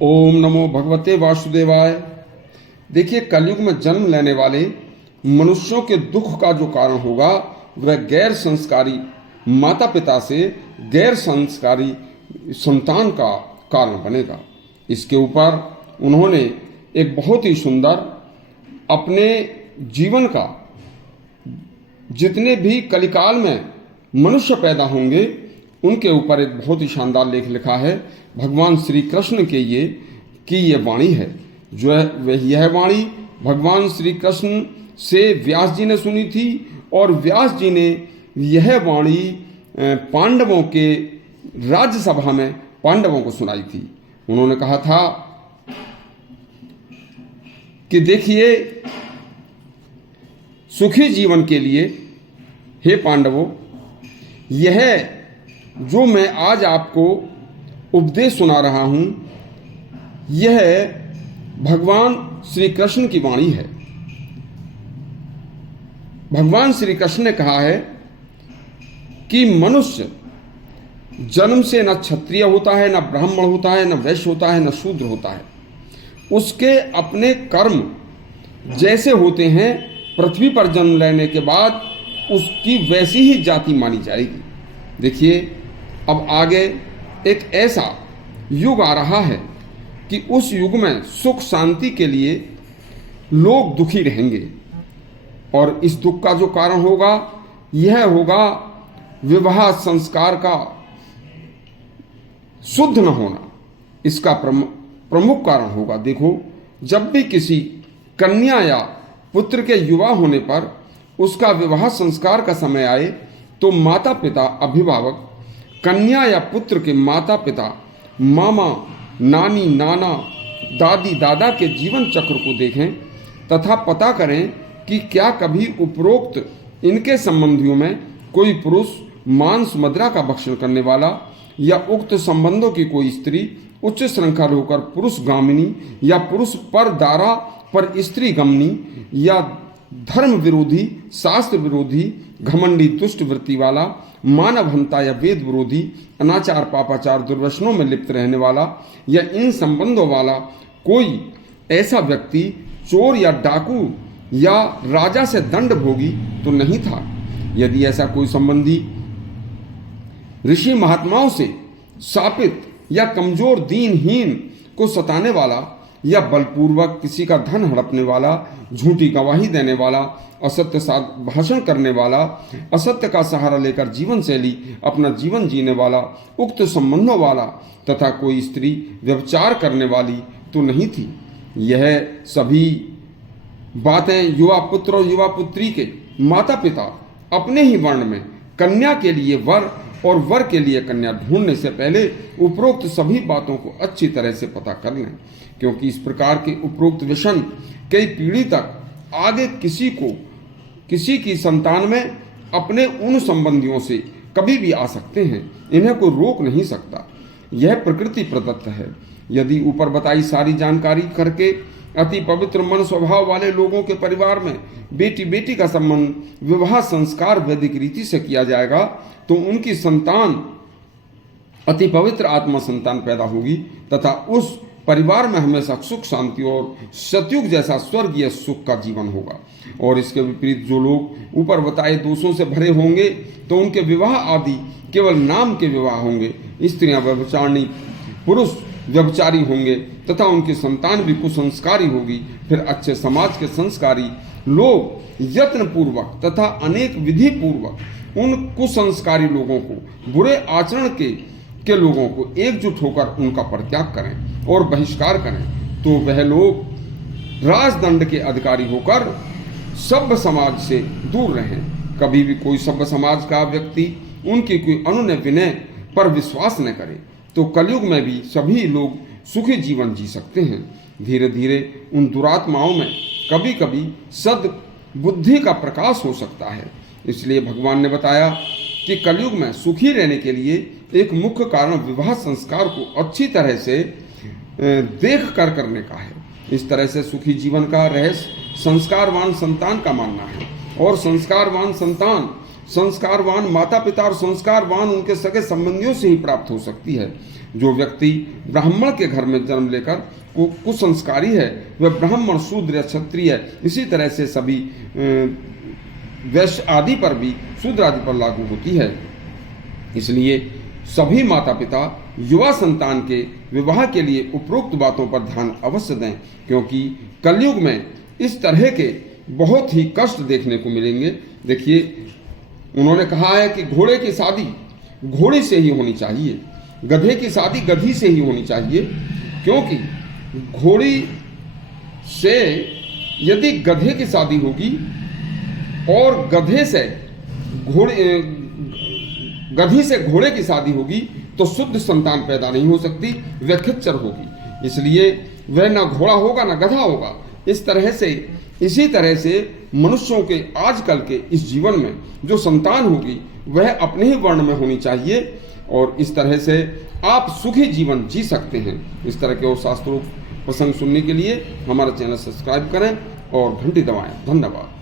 ओम नमो भगवते वासुदेवाय। देखिए, कलयुग में जन्म लेने वाले मनुष्यों के दुख का जो कारण होगा वह गैर संस्कारी माता पिता से गैर संस्कारी संतान का कारण बनेगा। इसके ऊपर उन्होंने एक बहुत ही सुंदर अपने जीवन का जितने भी कलिकाल में मनुष्य पैदा होंगे उनके ऊपर एक बहुत ही शानदार लेख लिखा है। भगवान श्री कृष्ण के ये वाणी है। जो है यह वाणी भगवान श्री कृष्ण से व्यास जी ने सुनी थी और व्यास जी ने यह वाणी पांडवों के राज्यसभा में पांडवों को सुनाई थी। उन्होंने कहा था कि देखिए, सुखी जीवन के लिए हे पांडवों, यह जो मैं आज आपको उपदेश सुना रहा हूं यह भगवान श्री कृष्ण की वाणी है। भगवान श्री कृष्ण ने कहा है कि मनुष्य जन्म से न क्षत्रिय होता है, न ब्राह्मण होता है, न वैश्य होता है, न शूद्र होता है। उसके अपने कर्म जैसे होते हैं पृथ्वी पर जन्म लेने के बाद उसकी वैसी ही जाति मानी जाएगी। देखिए, अब आगे एक ऐसा युग आ रहा है कि उस युग में सुख शांति के लिए लोग दुखी रहेंगे और इस दुख का जो कारण होगा यह होगा विवाह संस्कार का शुद्ध न होना। इसका प्रमुख कारण होगा। देखो, जब भी किसी कन्या या पुत्र के युवा होने पर उसका विवाह संस्कार का समय आए तो माता पिता अभिभावक कन्या या पुत्र के माता पिता मामा नानी नाना दादी दादा के जीवन चक्र को देखें तथा पता करें कि क्या कभी उपरोक्त इनके संबंधियों में कोई पुरुष मांस मदिरा का भक्षण करने वाला या उक्त संबंधों की कोई स्त्री उच्च श्रृंखला होकर पुरुष गामिनी या पुरुष पर दारा पर स्त्री गमनी या धर्म विरोधी शास्त्र विरोधी घमंडी दुष्ट वृत्ति वाला मानव हंता या वेद विरोधी अनाचार पापाचार दुर्व्यसनों में लिप्त रहने वाला या इन संबंधों वाला कोई ऐसा व्यक्ति चोर या डाकू या राजा से दंड भोगी तो नहीं था। यदि ऐसा कोई संबंधी ऋषि महात्माओं से शापित या कमजोर दीनहीन को सताने वाला या बलपूर्वक किसी का धन हड़पने वाला, झूठी गवाही देने वाला, असत्य भाषण करने वाला, असत्य का सहारा लेकर जीवन शैली अपना जीवन जीने वाला, उक्त संबंधों वाला तथा कोई स्त्री व्यभिचार करने वाली तो नहीं थी। यह सभी बातें युवा पुत्र और युवा पुत्री के माता पिता अपने ही वर्ण में कन्या के लिए वर और वर के लिए कन्या ढूंढने से पहले उपरोक्त सभी बातों को अच्छी तरह से पता कर लें, क्योंकि इस प्रकार के उपरोक्त व्यसन कई पीढ़ी तक आगे किसी की संतान में अपने उन संबंधियों से कभी भी आ सकते हैं। इन्हें कोई रोक नहीं सकता। यह प्रकृति प्रदत्त है। यदि ऊपर बताई सारी जानकारी करके अति पवित्र मन स्वभाव वाले लोगों के परिवार में बेटी बेटी का संबंध विवाह संस्कार वैदिक रीति से किया जाएगा तो उनकी संतान अति पवित्र आत्मा संतान पैदा होगी तथा उस परिवार में हमेशा सुख शांति और सतयुग जैसा स्वर्गीय सुख का जीवन होगा। और इसके विपरीत जो लोग ऊपर बताए दोषों से भरे होंगे तो उनके विवाह आदि केवल नाम के विवाह होंगे। स्त्रियां व्यभिचारिणी, पुरुष व्यभिचारी होंगे तथा उनकी संतान भी कुसंस्कारी होगी। फिर अच्छे समाज के संस्कारी लोग यत्न पूर्वक तथा अनेक विधि पूर्वक उन कुसंस्कारी लोगों को, बुरे आचरण के लोगों को एकजुट होकर उनका परित्याग करें और बहिष्कार करें तो वह लोग राजदंड के अधिकारी होकर सभ्य समाज से दूर रहें। कभी भी कोई सभ्य समाज का व्यक्ति उनकी कोई अनुनय विनय पर विश्वास न करे तो कलयुग में भी सभी लोग सुखी जीवन जी सकते हैं। धीरे धीरे उन दुरात्माओं में कभी कभी सद बुद्धि का प्रकाश हो सकता है। इसलिए भगवान ने बताया कि कलयुग में सुखी रहने के लिए एक मुख्य कारण विवाह संस्कार को अच्छी तरह से देख कर करने का है। इस तरह से सुखी जीवन का रहस्य संस्कारवान संतान का मानना है और संस्कारवान संतान संस्कारवान माता पिता और संस्कारवान उनके सगे संबंधियों से ही प्राप्त हो सकती है। जो व्यक्ति ब्राह्मण के घर में जन्म लेकर कुसंस्कारी है वह ब्राह्मण शूद्र या क्षत्रिय है। इसी तरह से सभी वैश्य आदि पर भी शूद्र आदि पर लागू होती है। इसलिए सभी माता पिता युवा संतान के विवाह के लिए उपरोक्त बातों पर ध्यान अवश्य दें, क्योंकि कलयुग में इस तरह के बहुत ही कष्ट देखने को मिलेंगे। देखिए, उन्होंने कहा है कि घोड़े की शादी घोड़े से ही होनी चाहिए, गधे की शादी गधी से ही होनी चाहिए, क्योंकि घोड़ी से यदि गधे की शादी होगी और गधी से घोड़े की शादी होगी तो शुद्ध संतान पैदा नहीं हो सकती, वह खच्चर होगी। इसलिए वह ना घोड़ा होगा ना गधा होगा। इसी तरह से मनुष्यों के आजकल के इस जीवन में जो संतान होगी वह अपने ही वर्ण में होनी चाहिए, और इस तरह से आप सुखी जीवन जी सकते हैं। इस तरह के और शास्त्रों प्रसंग सुनने के लिए हमारा चैनल सब्सक्राइब करें और घंटी दबाएं। धन्यवाद।